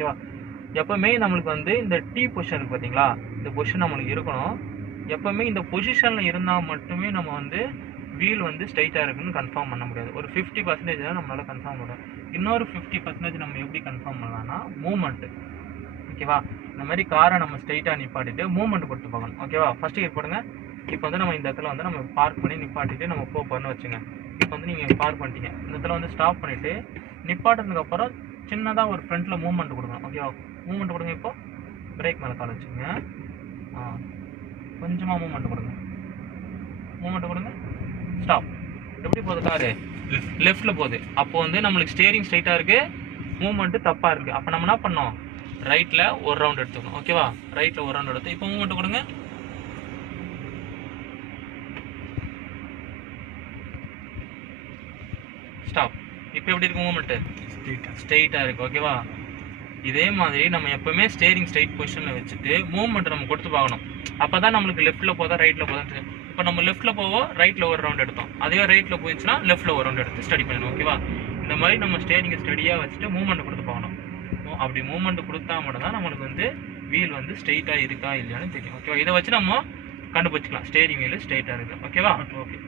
ஓகேவா. எப்பவுமே நம்மளுக்கு வந்து இந்த டி பொசிஷன் இருக்குது பார்த்தீங்களா, இந்த பொசிஷன் நம்மளுக்கு இருக்கணும். எப்பவுமே இந்த பொசிஷனில் இருந்தால் மட்டுமே நம்ம வந்து வீல் வந்து ஸ்ட்ரைட்டாக இருக்குன்னு கன்ஃபார்ம் பண்ண முடியாது. ஒரு 50% தான் நம்மளால் கன்ஃபார்ம் பண்ண. இன்னொரு 50% நம்ம எப்படி கன்ஃபார்ம் பண்ணலாம்னா மூவ்மெண்ட்டு. ஓகேவா. இந்த மாதிரி காரை நம்ம ஸ்ட்ரைட்டாக நிப்பாட்டிட்டு மூவ்மெண்ட் கொடுத்து பார்க்கணும். ஓகேவா. ஃபஸ்ட்டு கியர் போடுங்க. இப்போ வந்து நம்ம இந்த இடத்துல வந்து நம்ம பார்க் பண்ணி நிப்பாட்டிட்டு நம்ம போகிறோன்னு வச்சுங்க. இப்போ வந்து நீங்கள் பார்க் பண்ணிட்டீங்க. இந்த இடத்துல வந்து ஸ்டாப் பண்ணிவிட்டு நிப்பாட்டினதுக்கப்புறம் சின்னதாக ஒரு ஃப்ரண்ட்டில் மூவ்மெண்ட் கொடுக்கணும். ஓகேவா. மூவ்மெண்ட் கொடுங்க. இப்போ பிரேக் மேலே கால் வச்சுங்க. கொஞ்சமாக மூவ்மெண்ட் கொடுங்க. மூவ்மெண்ட் கொடுங்க. ஸ்டாப். எப்படி போகுது காரு? லெஃப்ட்டில் போகுது. அப்போ வந்து நம்மளுக்கு ஸ்டியரிங் ஸ்ட்ரைட்டாக இருக்குது, மூவ்மெண்ட்டு தப்பாக இருக்குது. அப்போ நம்ம என்ன பண்ணோம்? ரைட்டில் ஒரு ரவுண்ட் எடுத்துக்கணும். ஓகேவா. ரைட்டில் ஒரு ரவுண்ட் எடுத்து இப்போ மூவ்மெண்ட் கொடுங்க. ஸ்டாப். இப்போ எப்படி இருக்குது மூவ்மெண்ட்டு? ஸ்ட்ரைட்டாக இருக்குது. ஓகேவா. இதே மாதிரி நம்ம எப்போவுமே ஸ்டியரிங் ஸ்ட்ரைட் பொசிஷனில் வச்சுட்டு மூவ்மெண்ட் நம்ம கொடுத்து பார்க்கணும். அப்போ தான் நம்மளுக்கு லெஃப்ட்டில் போதா ரைட்டில் போதா. இப்போ நம்ம லெஃப்ட்டில் போவோம், ரைட்டில் ஒரு ரவுண்ட் எடுத்தோம். அதே ரைட்டில் போயிடுச்சுன்னா லெஃப்ட்டில் ஒரு ரவுண்ட் எடுத்து ஸ்டடி பண்ணணும். ஓகேவா. இந்த மாதிரி நம்ம ஸ்டியரிங்கை ஸ்டடியாக வச்சுட்டு மூவ்மெண்ட் கொடுத்து பார்க்கணும். அப்படி மூவ்மெண்ட் கொடுத்தா மட்டும் தான் நம்மளுக்கு வந்து வீல் வந்து ஸ்ட்ரைட்டாக இருக்கா இல்லையான்னு தெரியும். ஓகேவா. இதை வச்சு நம்ம கண்டுபிடிச்சிக்கலாம் ஸ்டியரிங் வீல் ஸ்ட்ரைட்டாக இருக்குது. ஓகேவா. ஓகே.